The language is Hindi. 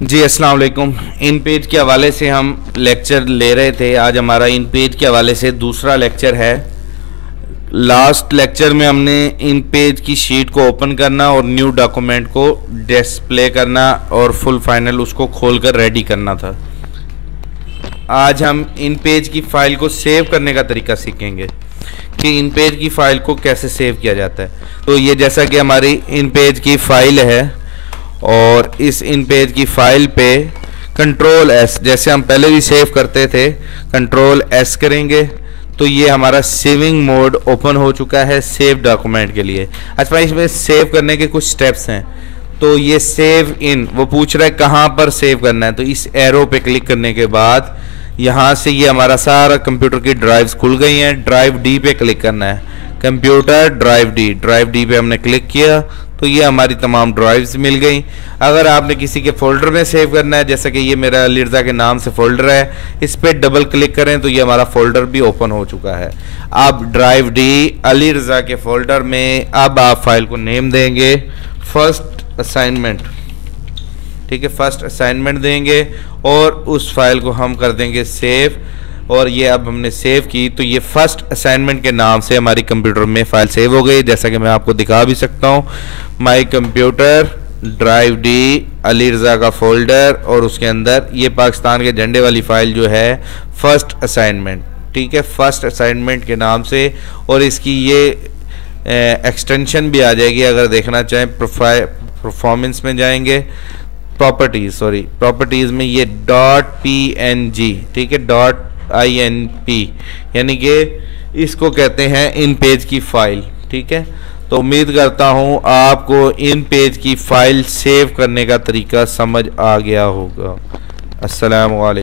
जी अस्सलाम वालेकुम। इन पेज के हवाले से हम लेक्चर ले रहे थे। आज हमारा इन पेज के हवाले से दूसरा लेक्चर है। लास्ट लेक्चर में हमने इन पेज की शीट को ओपन करना और न्यू डॉक्यूमेंट को डिस्प्ले करना और फुल फाइनल उसको खोलकर रेडी करना था। आज हम इन पेज की फ़ाइल को सेव करने का तरीका सीखेंगे कि इन पेज की फ़ाइल को कैसे सेव किया जाता है। तो ये जैसा कि हमारी इन पेज की फ़ाइल है और इस इन पेज की फ़ाइल पे कंट्रोल एस, जैसे हम पहले भी सेव करते थे, कंट्रोल एस करेंगे तो ये हमारा सेविंग मोड ओपन हो चुका है सेव डॉक्यूमेंट के लिए। अच्छा, इसमें सेव करने के कुछ स्टेप्स हैं। तो ये सेव इन, वो पूछ रहा है कहाँ पर सेव करना है, तो इस एरो पे क्लिक करने के बाद यहाँ से ये हमारा सारा कंप्यूटर की ड्राइव्स खुल गई हैं। ड्राइव डी पे क्लिक करना है, कंप्यूटर ड्राइव डी पे हमने क्लिक किया तो ये हमारी तमाम ड्राइव्स मिल गई। अगर आपने किसी के फोल्डर में सेव करना है, जैसे कि ये मेरा अली रज़ा के नाम से फोल्डर है, इस पर डबल क्लिक करें तो ये हमारा फोल्डर भी ओपन हो चुका है। अब ड्राइव डी अली रज़ा के फोल्डर में अब आप फाइल को नेम देंगे फर्स्ट असाइनमेंट, ठीक है, फर्स्ट असाइनमेंट देंगे और उस फाइल को हम कर देंगे सेव। और ये अब हमने सेव की तो ये फर्स्ट असाइनमेंट के नाम से हमारी कंप्यूटर में फ़ाइल सेव हो गई। जैसा कि मैं आपको दिखा भी सकता हूँ, my computer drive D Ali Raza का फोल्डर और उसके अंदर ये पाकिस्तान के झंडे वाली फ़ाइल जो है फर्स्ट असाइनमेंट, ठीक है, फर्स्ट असाइनमेंट के नाम से। और इसकी ये एक्सटेंशन भी आ जाएगी। अगर देखना चाहें परफॉर्मेंस में जाएंगे, प्रॉपर्टीज़ में ये .png, ठीक है, .inp, यानी कि इसको कहते हैं इन पेज की फ़ाइल, ठीक है। तो उम्मीद करता हूँ आपको इन पेज की फ़ाइल सेव करने का तरीका समझ आ गया होगा। अस्सलाम वालेकुम।